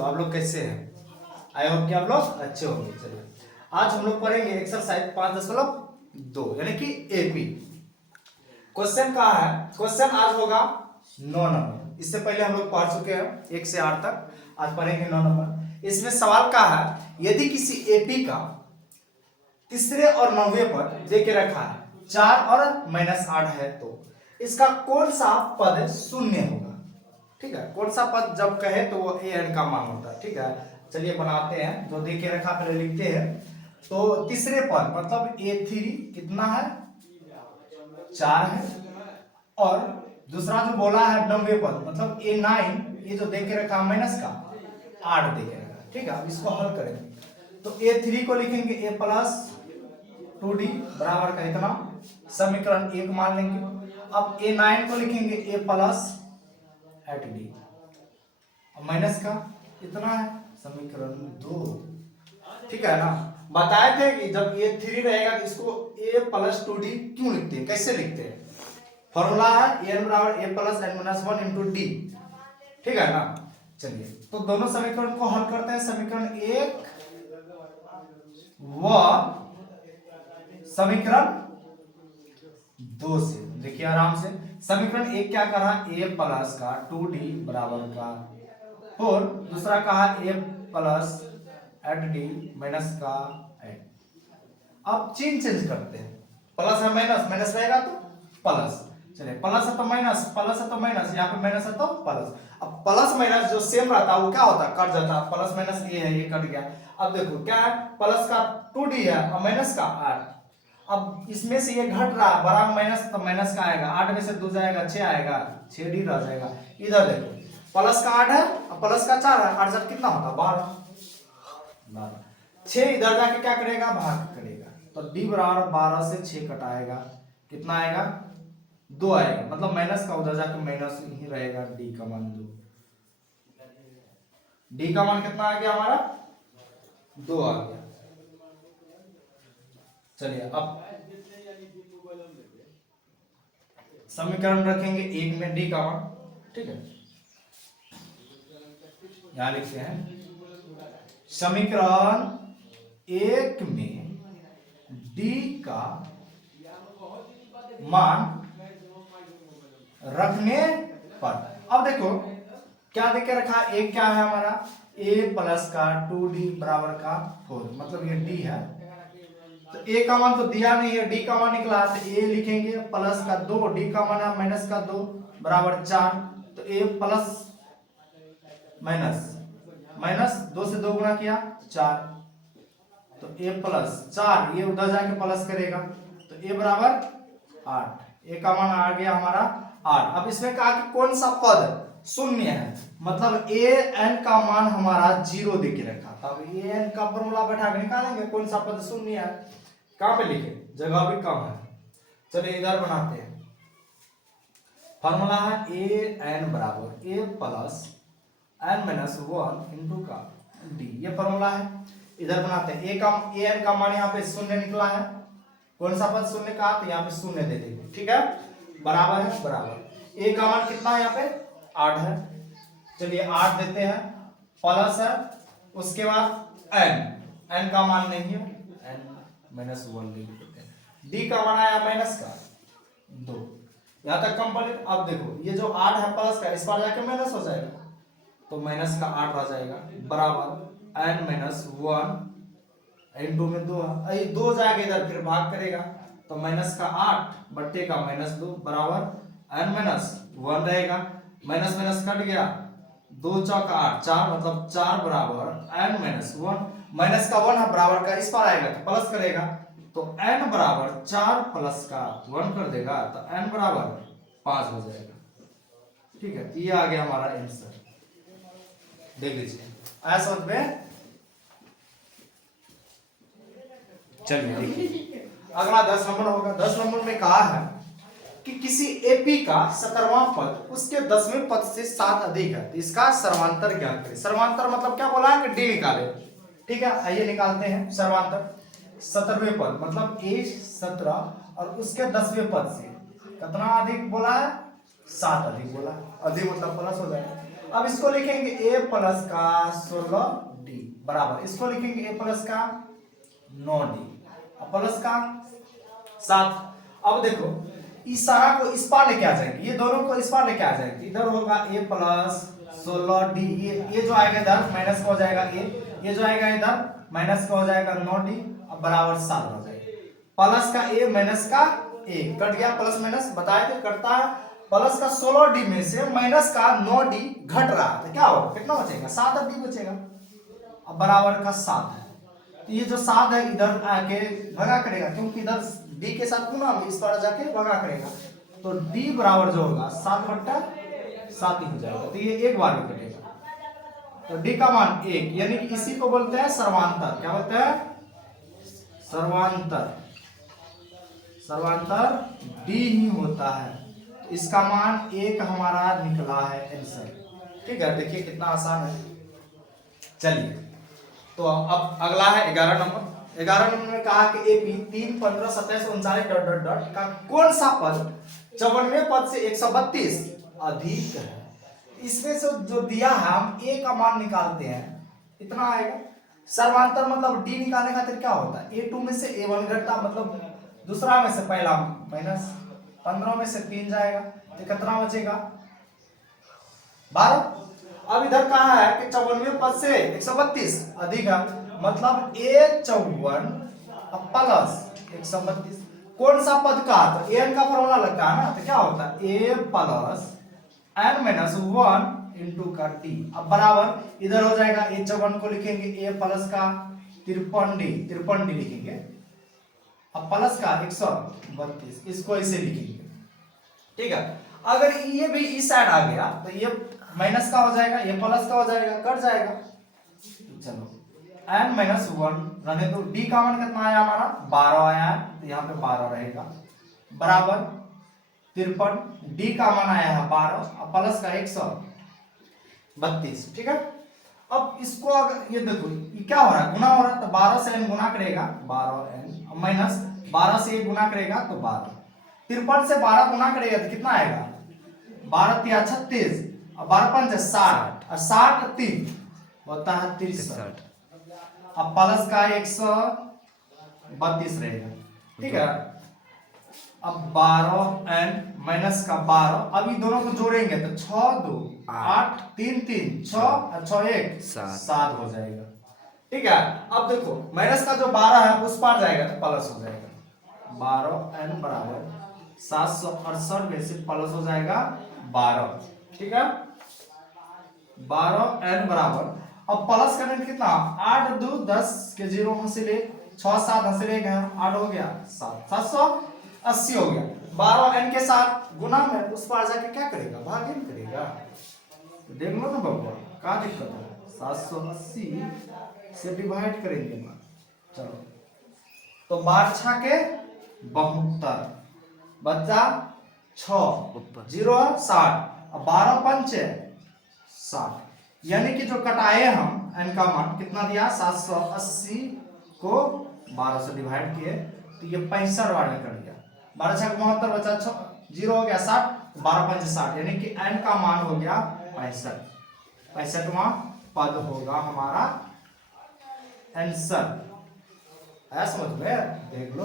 दोस्तों, आप लोग कैसे हैं? आई होप कि आप लोग अच्छे होंगे। चलिए आज हम लोग पढ़ेंगे एक्सरसाइज 5.2 यानी कि एपी। क्वेश्चन कहा है, क्वेश्चन आज होगा 9 नंबर। इससे पहले हम लोग पढ़ चुके हैं 1 से 8 तक, आज पढ़ेंगे 9 नंबर। इसमें सवाल कहा है, यदि किसी एपी का तीसरे और 9वें पद दे के रखा है 4 और -8 है, तो इसका कौन सा पद शून्य होगा? ठीक है, कौन सा पद जब कहे तो वो ए एन का मान होता है। ठीक है, चलिए बनाते हैं। जो दे के रखा पहले लिखते हैं। तो तीसरे पद मतलब A3 कितना है? 4 है। और दूसरा जो बोला है 9वें पद मतलब A9, ये जो दे के रखा माइनस का 8 दे के रखा। ठीक है, अब इसको हल करेंगे तो A3 को लिखेंगे A प्लस 2D बराबर का इतना, समीकरण 1 मान लेंगे। अब A9 को लिखेंगे A प्लस 8D, माइनस का इतना है, समीकरण 2। ठीक है ना, बताए थे कि जब ये 3 रहेगा तो इसको a प्लस 2d क्यों लिखते हैं, कैसे लिखते हैं? फॉर्मूला है n बराबर a plus n minus 1 into D. ठीक है ना, चलिए तो दोनों समीकरण को हल करते हैं। समीकरण 1 व समीकरण 2 से देखिए आराम से। समीकरण 1 क्या करा, a प्लस का 2d बराबर का, और दूसरा कहा a प्लस 8d माइनस का 8। अब चेंज करते हैं, प्लस है माइनस, माइनस रहेगा तो प्लस। चलिए प्लस है तो माइनस, प्लस है तो माइनस, यहाँ पे माइनस है तो प्लस। अब प्लस माइनस जो सेम रहता है वो क्या होता है, कट जाता है। प्लस माइनस ये है, ये कट गया। अब देखो क्या है, प्लस का 2d है और माइनस का 8। अब इसमें से ये घट रहा है, बड़ा माइनस तो माइनस का आएगा, 8 में से 2 जाएगा 6 आएगा, 6d रह जाएगा। इधर देखो प्लस का 8 है और प्लस का 4 है, 8 कितना होता, 12। 6 इधर जाके क्या करेगा, भाग करेगा, तो d बराबर 12 से 6 कटाएगा, कितना आएगा, 2 आएगा। मतलब माइनस का उधर जाके माइनस ही रहेगा, d का मान 2। d का मान कितना आ गया हमारा, 2 आ गया। चलिए अब समीकरण रखेंगे 1 में d का मान। ठीक है, यहां लिखते हैं समीकरण 1 में d का मान रखने पर, अब देखो क्या देके रखा, एक क्या है हमारा a प्लस का 2d बराबर का 4, मतलब ये d है। तो a का मान तो दिया नहीं है, d का मान निकला, तो a लिखेंगे प्लस का 2, d का मान है माइनस का 2 बराबर 4। तो a प्लस माइनस माइनस 2 से 2 गुना किया 4, तो a प्लस 4, ये उधर जाके प्लस करेगा, तो a बराबर 8। a का मान आ गया हमारा 8। अब इसमें कहा कि कौन सा पद शून्य है, मतलब a n का मान हमारा 0 दे के रखा था। अब a n का फॉर्मूला बैठा के निकालेंगे कौन सा पद शून्य है। कहां पे लिखे, जगह भी कम है। चलिए इधर बनाते हैं। फॉर्मूला है a n बराबर a plus n minus 1 into का d, ये फॉर्मूला है। इधर बनाते हैं, a n का मान यहाँ पे शून्य निकला है। कौन सा पद शून्य का, तो यहाँ पे शून्य दे देंगे। ठीक है, बराबर है बराबर, a का मान कितना है यहाँ पे 8 है। चलिए 8 देते हैं, प्लस है, उसके बाद n का मान नहीं है, n माइनस 1 ले लेते हैं। d का मान आया माइनस का 2। यहाँ तक कंप्लीट। अब देखो ये जो 8 है प्लस का, इस बार जाके माइनस हो जाएगा, तो माइनस का 8 आ जाएगा बराबर n माइनस 1 इंटू में 2 है, 2 जाएगा इधर फिर भाग करेगा, तो माइनस का 8 बट्टे का माइनस 2 बराबर n माइनस 1 रहेगा। माइनस माइनस कट गया, 2 चौका 8, 4 मतलब 4 बराबर n माइनस 1। माइनस का 1 है बराबर का, इस पर आएगा तो प्लस करेगा, तो n बराबर 4 प्लस का 1 कर देगा, तो n बराबर 5 हो जाएगा। ठीक है, ये आ गया हमारा आंसर। देख लीजिए आया समझ में। चलिए देखिए अगला 10 नंबर होगा। 10 नंबर में कहा है कि किसी एपी का 17वां पद उसके 10वें पद से 7 अधिक है, तो इसका सर्वांतर ज्ञात करें। सर्वांतर मतलब क्या बोला है कि डी निकाले। ठीक है, आइए निकालते हैं सर्वांतर। 17वें पद मतलब a 17 और उसके 10वें पद से कितना अधिक बोला है, 7 अधिक बोला है। अधिक मतलब प्लस हो जाएगा। अब इसको लिखेंगे a प्लस का 16d बराबर, इसको लिखेंगे a प्लस का 9d प्लस का 7। अब देखो इस सारा को इस पार लेके आ जाएंगे, ये दोनों को इस पार लेके आ जाएंगे, इधर होगा a प्लस 16d, ये जो आएगा इधर माइनस का हो जाएगा a, ये जो आएगा इधर माइनस का हो जाएगा 9d, अब बराबर 7 हो जाएगा। प्लस का a माइनस का a कट गया, प्लस माइनस बताए थे कटता है। प्लस का 16d में से माइनस का 9d घट रहा है तो क्या होगा, कितना बचेगा 7d बचेगा, अब बराबर का 7 है। तो ये जो 7 है इधर आके भगा करेगा, क्योंकि इधर d के साथ गुना में इस पर जाके भगा करेगा, तो d बराबर जो होगा 7/7 ही हो जाएगा, तो ये एक बार में कटेगा, तो d का मान 1, यानी कि इसी को बोलते हैं सर्वांतर। क्या बोलते हैं, सर्वांतर। सर्वांतर d ही होता है, तो इसका मान 1 हमारा निकला है आंसर। ठीक है, देखिए कितना आसान है। चलिए तो अब अगला है 11 नंबर। 11 नंबर में कहा कि एपी 3, 15, 27, 39 डॉट डॉट डॉट का कौन सा पद 54वें पद से 132 अधिक है। इसमें से जो दिया है हम a का मान निकालते हैं, इतना आएगा। सर्वांतर मतलब d निकालने खातिर क्या होता है, a2 में से a1 घटता, मतलब दूसरा में से पहला माइनस, 15 में से 3 जाएगा तो कितना बचेगा 12। अब इधर कहा है कि 54वें पद से 132 अधिक है, मतलब a54 प्लस 132 कौन सा पद का, तो an का फॉर्मूला लगता है ना, तो क्या होता है a plus n minus 1 into का t, अब बराबर इधर हो जाएगा a54 को लिखेंगे a प्लस का 53d लिखेंगे, अब प्लस का 132 इसको ऐसे लिखेंगे। ठीक है, अगर ये भी इस साइड आ गया तो ये माइनस का हो जाएगा, ये प्लस का हो जाएगा, कट जाएगा। चलो n माइनस 1 रहने दो, d का मान कितना आया हमारा 12 आया है, तो यहाँ पे 12 रहेगा बराबर 53, d का मान आया है 12 और प्लस का 132। ठीक है, अब इसको अगर ये देखो ये क्या हो रहा है, गुना हो रहा है, तो 12 से n गुना करेगा 12n माइनस 12 से 1 गुना करेगा तो 12, 53 से 12 गुना करेगा तो कितना आएगा 12 तिया 36 और 12 पंच 60 और 60 3 होता है 63, अब प्लस का 132 रहेगा। ठीक है, अब 12n माइनस का 12, अभी दोनों को जोड़ेंगे तो 6 2 8 3 3 6 और 6 1 7 हो जाएगा। ठीक है, अब देखो माइनस का जो 12 है उस पार जाएगा तो प्लस हो जाएगा, 12n बराबर 768 में से प्लस हो जाएगा 12। ठीक है, 12n बराबर, अब प्लस करने में कितना 8 2 10 के 0 हंसिले 6 7 हंसिले गया 8 हो गया 7 780 हो गया। 12n के साथ गुना में उस पार जाके क्या करेगा, भागीन करेगा, देख लो ना बाबा क्या दिक्कत है, 780 से डिवाइड करेंगे ना। चलो तो 12 छा के 72 बच्चा 6 0 60 और 12 पंचे 60, यानी कि जो कटाए हम n का मान कितना दिया 780 को 12 से डिवाइड किए तो ये 65 बार में कट गया, 12 छक 72 बचा 0 हो गया 60, 12 पंच 60, यानी कि n का मान हो गया 65, 65वां पद होगा हमारा आंसर। आया समझ में, देख लो।